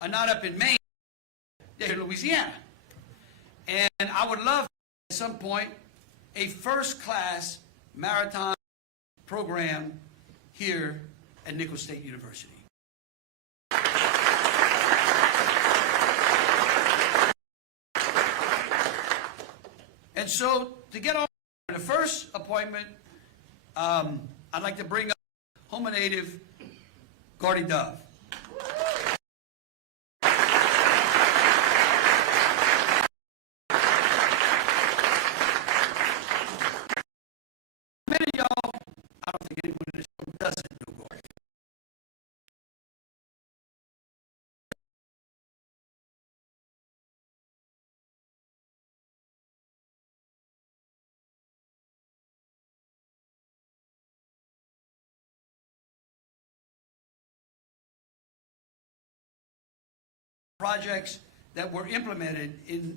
are not up in Maine, they're in Louisiana. And I would love at some point a first-class maritime program here at Nicholls State University. And so, to get on the first appointment, I'd like to bring up Houma native Gordy Dove. Many of y'all, I don't think anyone in this room doesn't know Gordy. Projects that were implemented in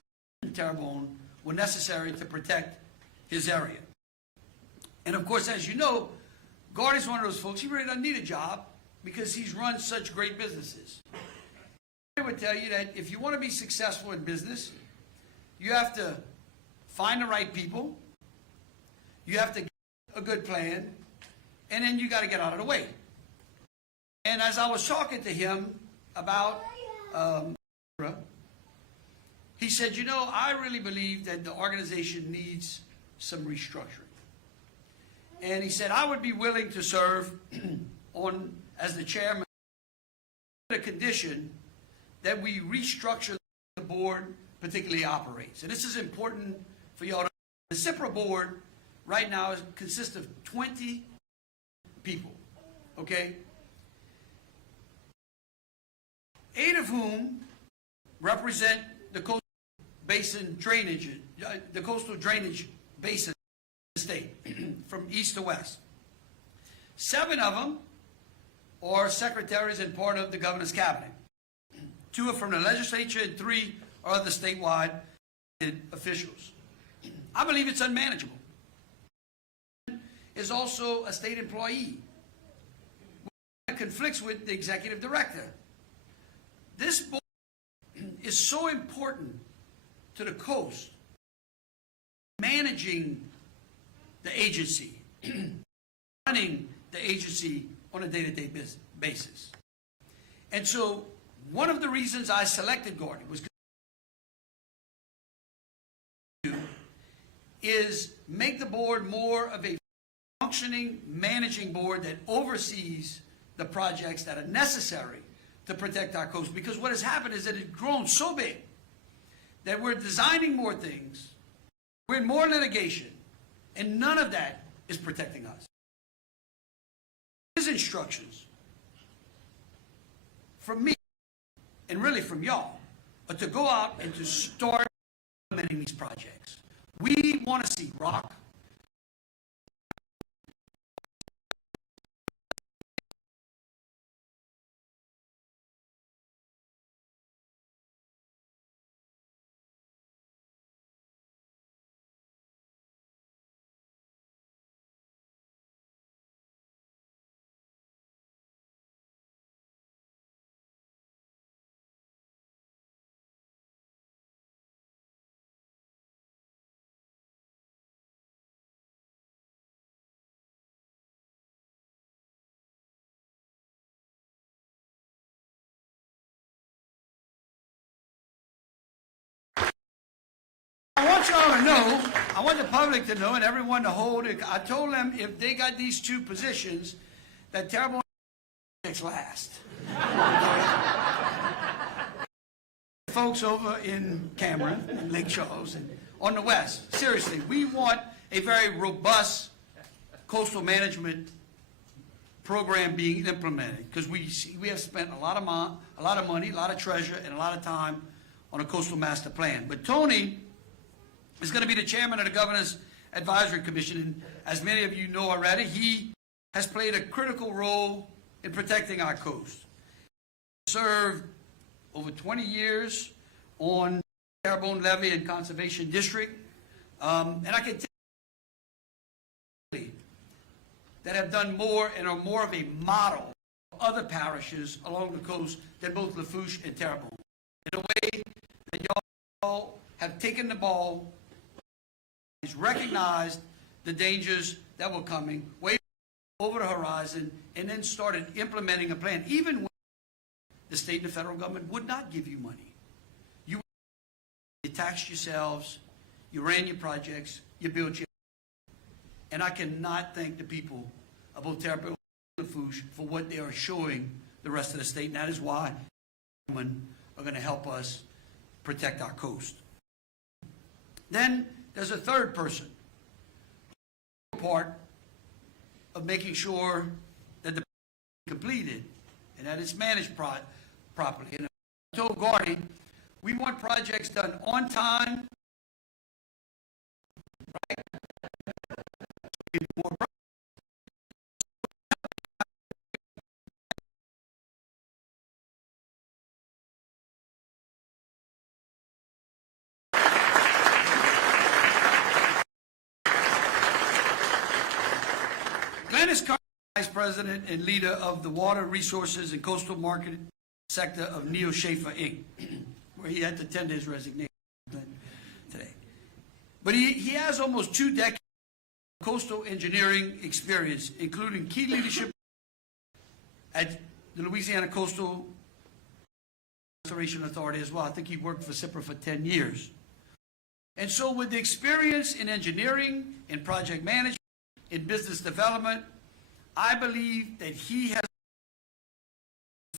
Terrebonne were necessary to protect his area. And of course, as you know, Gordy's one of those folks, he really doesn't need a job because he's run such great businesses. I would tell you that if you want to be successful in business, you have to find the right people, you have to get a good plan, and then you got to get out of the way. And as I was talking to him about he said, you know, I really believe that the organization needs some restructuring. And he said, I would be willing to serve as the chairman on the condition that we restructure the board, particularly operates. And this is important for y'all to know. The CIPRA board right now consists of 20 people, okay? 8 of whom represent the coastal basin drainage, the coastal drainage basin of the state, from east to west. 7 of them are secretaries and part of the governor's cabinet. 2 are from the legislature, and 3 are other statewide officials. I believe it's unmanageable. Is also a state employee that conflicts with the executive director. This board is so important to the coast, managing the agency, running the agency on a day-to-day basis. And so one of the reasons I selected Gordy was is make the board more of a functioning, managing board that oversees the projects that are necessary to protect our coast. Because what has happened is that it's grown so big that we're designing more things, we're in more litigation, and none of that is protecting us. His instructions from me, and really from y'all, are to go out and to start implementing these projects. We want to see rock. I want y'all to know, I want the public to know and everyone to hold it. I told them if they got these 2 positions, that Terrebonne last. Folks over in Cameron and Lake Charles and on the west, seriously, we want a very robust coastal management program being implemented because we have spent a lot of money, a lot of treasure, and a lot of time on a coastal master plan. But Tony is going to be the chairman of the Governor's Advisory Commission, and as many of you know already, he has played a critical role in protecting our coast. He served over 20 years on Terrebonne Levee and Conservation District, and I can tell you that have done more and are more of a model other parishes along the coast than both Lafourche and Terrebonne. In a way that y'all have taken the ball, recognized the dangers that were coming way over the horizon, and then started implementing a plan, even when the state and the federal government would not give you money. You taxed yourselves, you ran your projects, you built your... And I cannot thank the people of both Terrebonne and Lafourche for what they are showing the rest of the state, and that is why women are going to help us protect our coast. Then there's a third person, part of making sure that the project is completed and that it's managed properly. And I told Gordy, we want projects done on time, right? Glenn is currently Vice President and leader of the Water Resources and Coastal Market sector of Neil Schaefer, Inc., where he had to tender his resignation today. But he has almost 2 decades of coastal engineering experience, including key leadership at the Louisiana Coastal Restoration Authority as well. I think he worked for CIPRA for 10 years. And so with the experience in engineering, in project management, in business development, I believe that he has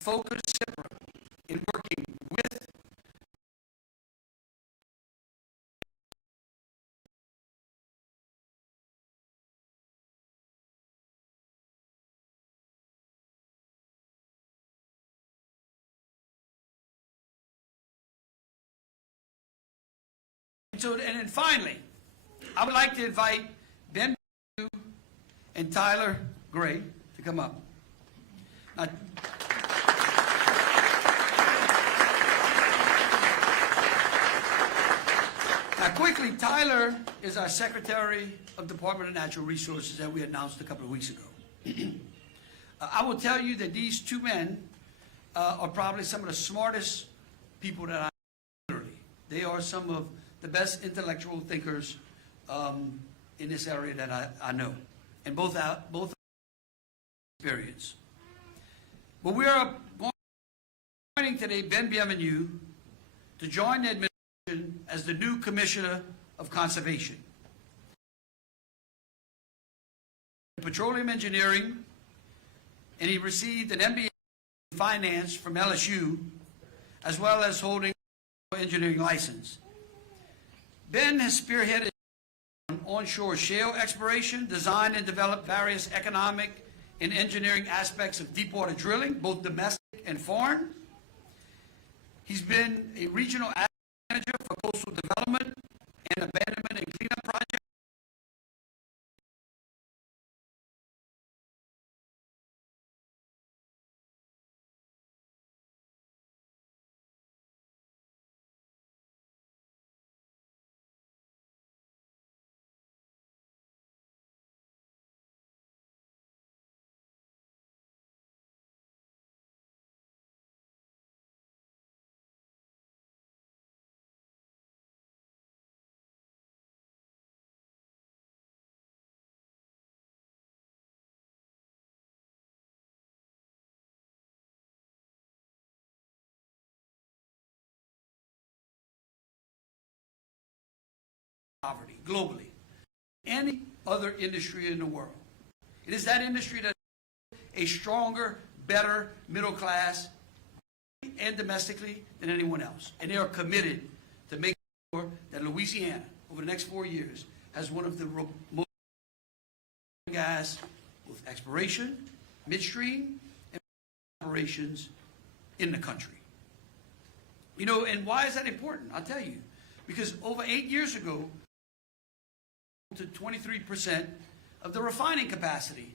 focused CIPRA in working with and then finally, I would like to invite Ben and Tyler Gray to come up. Now quickly, Tyler is our Secretary of Department of Natural Resources that we announced a couple of weeks ago. I will tell you that these 2 men are probably some of the smartest people that I know. Literally, they are some of the best intellectual thinkers in this area that I know, and both experience. But we are appointing today Ben Bienvenu to join the administration as the new Commissioner of Conservation. Petroleum Engineering, and he received an MBA in Finance from LSU, as well as holding an engineering license. Ben has spearheaded onshore shale exploration, designed and developed various economic and engineering aspects of deepwater drilling, both domestic and foreign. He's been a regional manager for coastal development and abandonment and cleanup projects. Poverty globally, any other industry in the world. It is that industry that has a stronger, better middle class and domestically than anyone else. And they are committed to making sure that Louisiana, over the next 4 years, has one of the most gas, both exploration, midstream, and operations in the country. You know, and why is that important? I'll tell you. Because over 8 years ago, to 23% of the refining capacity.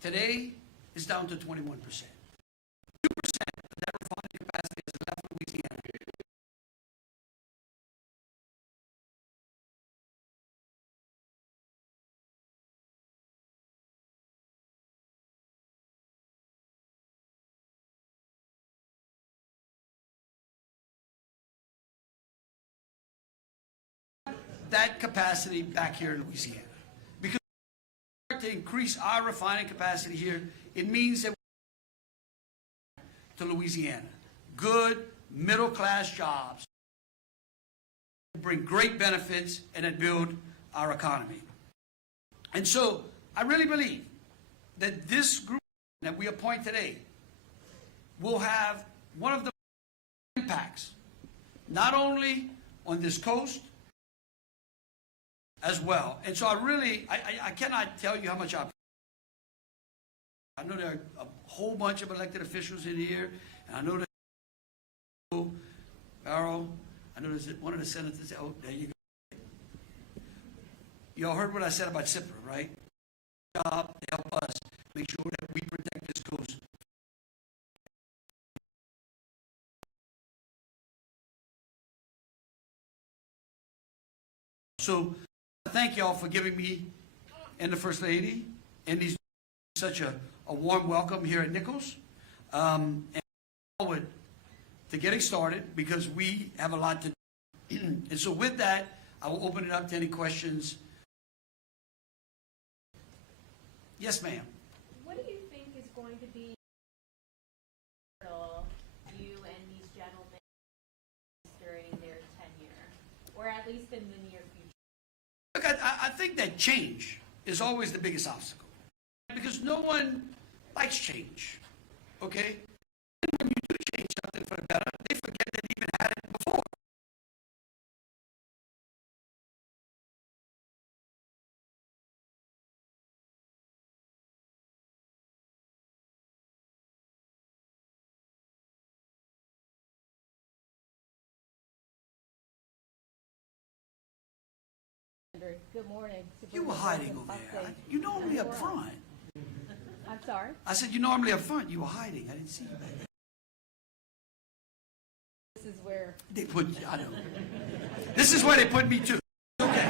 Today is down to 21%. that capacity back here in Louisiana. Because to increase our refining capacity here, it means that to Louisiana, good middle-class jobs, bring great benefits, and that build our economy. And so I really believe that this group that we appoint today will have one of the impacts, not only on this coast as well. And so I cannot tell you how much I know there are a whole bunch of elected officials in here, and I know that Barrow, I know there's one of the senators. Oh, there you go. Y'all heard what I said about CIPRA, right? Job to help us make sure that we protect this coast. So thank y'all for giving me and the First Lady and these such a warm welcome here at Nicholls. And forward to getting started because we have a lot to do. And so with that, I will open it up to any questions. Yes, ma'am. What do you think is going to be you and these gentlemen during their tenure, or at least in the near future? Look, I think that change is always the biggest obstacle because no one likes change, okay? When you do change something for the better, they forget that they even had it before. Good morning. You were hiding over there. You normally up front. I'm sorry? I said you normally up front. You were hiding. I didn't see you back there. This is where... They put, I know. This is where they put me too. Okay.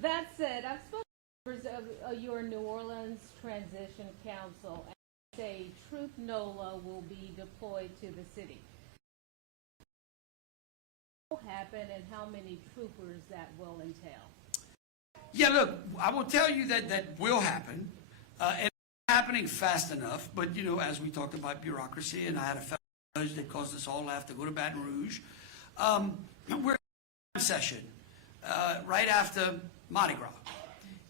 That said, I've spoken to members of your New Orleans Transition Council and say Troop NOLA will be deployed to the city. What will happen and how many troopers that will entail? Yeah, look, I will tell you that that will happen, and it's happening fast enough, but, you know, as we talked about bureaucracy, and I had a federal judge that caused us all to have to go to Baton Rouge, we're in a session right after Mardi Gras.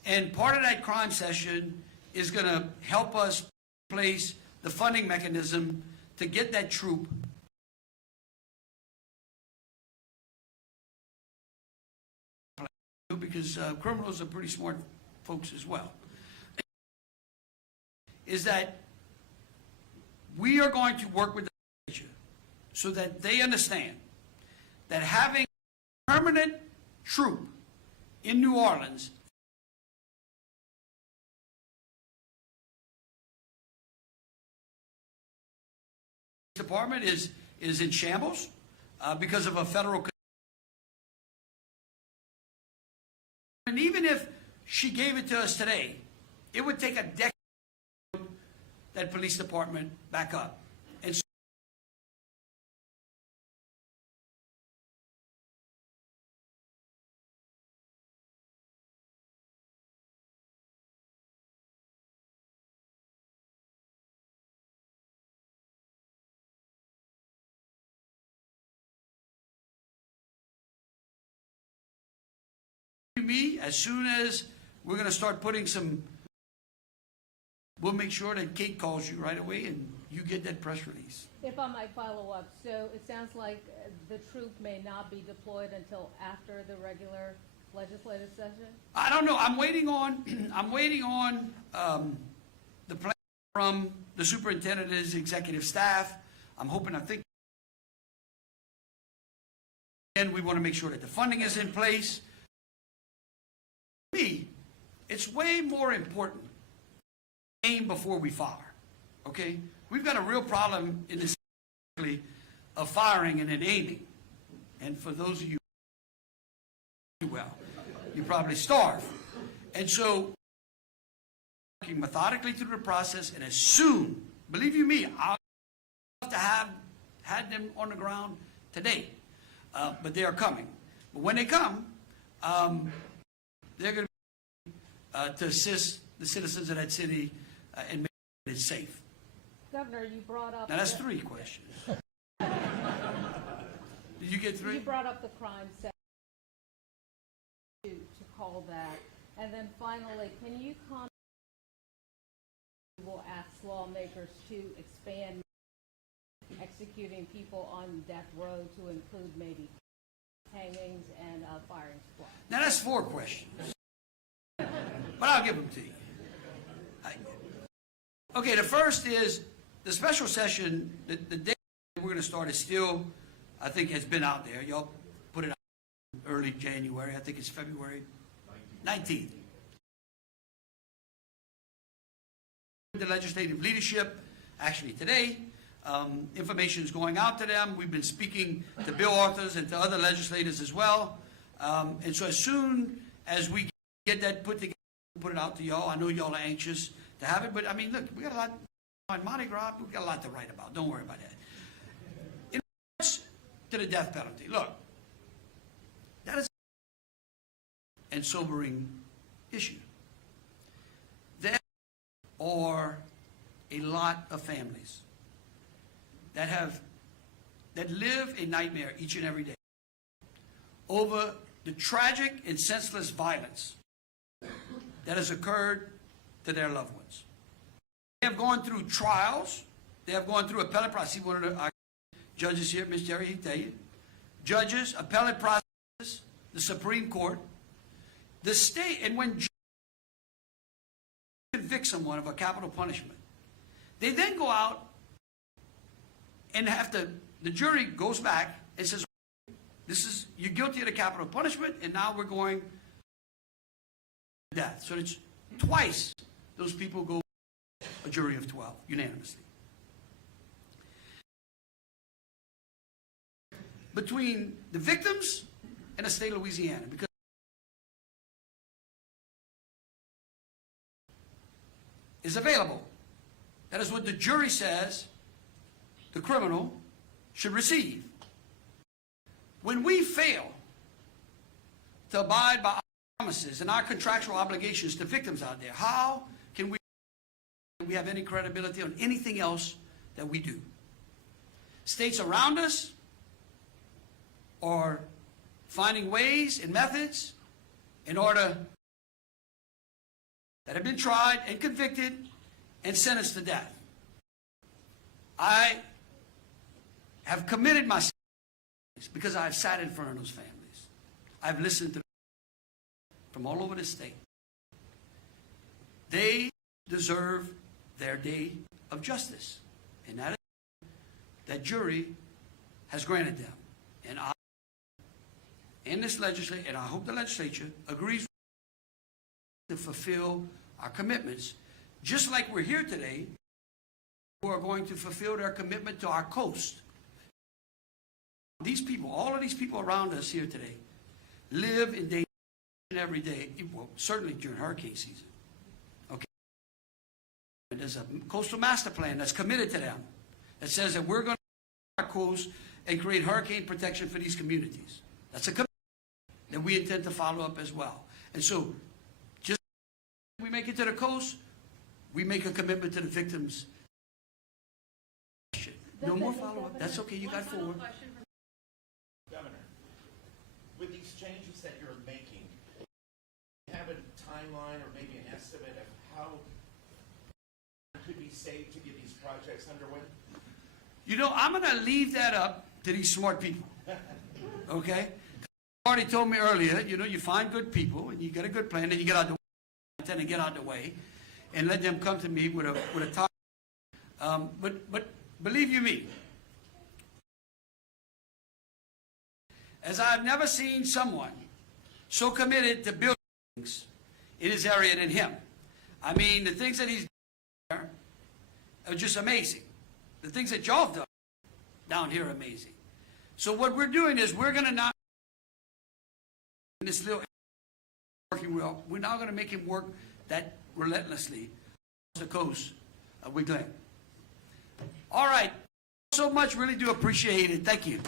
And part of that crime session is going to help us place the funding mechanism to get that troop because criminals are pretty smart folks as well, is that we are going to work with the legislature so that they understand that having a permanent troop in New Orleans department is in shambles because of a federal. And even if she gave it to us today, it would take a decade to build that police department back up. And so me, as soon as we're going to start putting some, we'll make sure that Kate calls you right away and you get that press release. If I might follow up, so it sounds like the troop may not be deployed until after the regular legislative session? I don't know. I'm waiting on the plan from the superintendent and his executive staff. I'm hoping, I think, and we want to make sure that the funding is in place. For me, it's way more important to aim before we fire, okay? We've got a real problem in this of firing and then aiming. And for those of you who do well, you probably starve. And so, working methodically through the process, and as soon, believe you me, I'll have to have had them on the ground today, but they are coming. But when they come, they're going to assist the citizens of that city and make it safe. Governor, you brought up... Now, that's 3 questions. Did you get 3? You brought up the crime sector to call that. And then finally, can you comment? Will ask lawmakers to expand executing people on death row to include maybe hangings and firing squads. Now, that's 4 questions. But I'll give them to you. Okay, the first is the special session, the day we're going to start is still, I think, has been out there. Y'all put it out early January. I think it's February 19th. The legislative leadership, actually today, information is going out to them. We've been speaking to bill authors and to other legislators as well. And so as soon as we get that put together, put it out to y'all. I know y'all are anxious to have it, but I mean, look, we got a lot on Mardi Gras. We got a lot to write about. Don't worry about that. In regards to the death penalty, look, that is and sobering issue. There are a lot of families that live a nightmare each and every day over the tragic and senseless violence that has occurred to their loved ones. They have gone through trials. They have gone through appellate process. See, one of our judges here, Ms. Jerry, he'll tell you. Judges, appellate processes, the Supreme Court, the state, and when judges convict someone of a capital punishment, they then go out and the jury goes back and says, you're guilty of the capital punishment, and now we're going to death. So it's twice those people go a jury of 12, unanimously. Between the victims and the state of Louisiana, because is available. That is what the jury says the criminal should receive. When we fail to abide by our promises and our contractual obligations to victims out there, how can we have any credibility on anything else that we do? States around us are finding ways and methods in order that have been tried and convicted and sentenced to death. I have committed myself because I have sat in front of those families. I've listened to them from all over the state. They deserve their day of justice, and that jury has granted them. And I, in this legislature, and I hope the legislature agrees to fulfill our commitments, just like we're here today, who are going to fulfill their commitment to our coast. These people, all of these people around us here today, live in danger every day, well, certainly during hurricane season. Okay? And there's a coastal master plan that's committed to them that says that we're going to our coast and create hurricane protection for these communities. That's a commitment that we intend to follow up as well. And so, just when we make it to the coast, we make a commitment to the victims. No more follow-up. That's okay. You got 4. Governor, with these changes that you're making, do you have a timeline or maybe an estimate of how could be saved to get these projects underway? You know, I'm going to leave that up to these smart people. Okay? You already told me earlier, you know, you find good people and you get a good plan and you get out the way. I tend to get out the way and let them come to me with a top. But believe you me, as I've never seen someone so committed to building things in his area than him. I mean, the things that he's done there are just amazing. The things that y'all have done down here are amazing. So what we're doing is we're going to not in this little working well. We're now going to make him work that relentlessly across the coast with Glenn. All right. So much. Really do appreciate it. Thank you.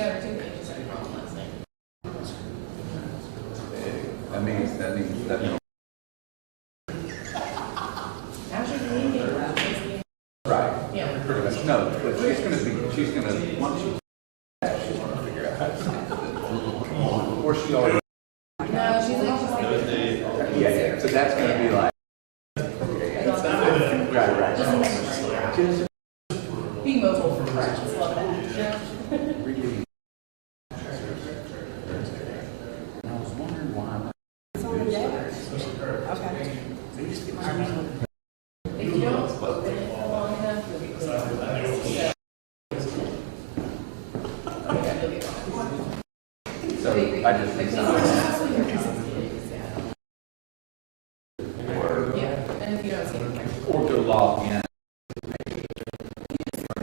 got her tooth and she started crawling last night. That means. Now she's leaving. Right. Yeah. Pretty much. No, but she's gonna, once she's gonna figure out how to do it. Or she already. No, she's like, Yeah, so that's gonna be like. Right. Just be mobile for practice. Love that. really. I was wondering why. It's on the day. Okay. If you don't open it for long enough, you'll be clear. Okay, you'll be fine. So I just. Yeah, and if you don't see it, Or go log in.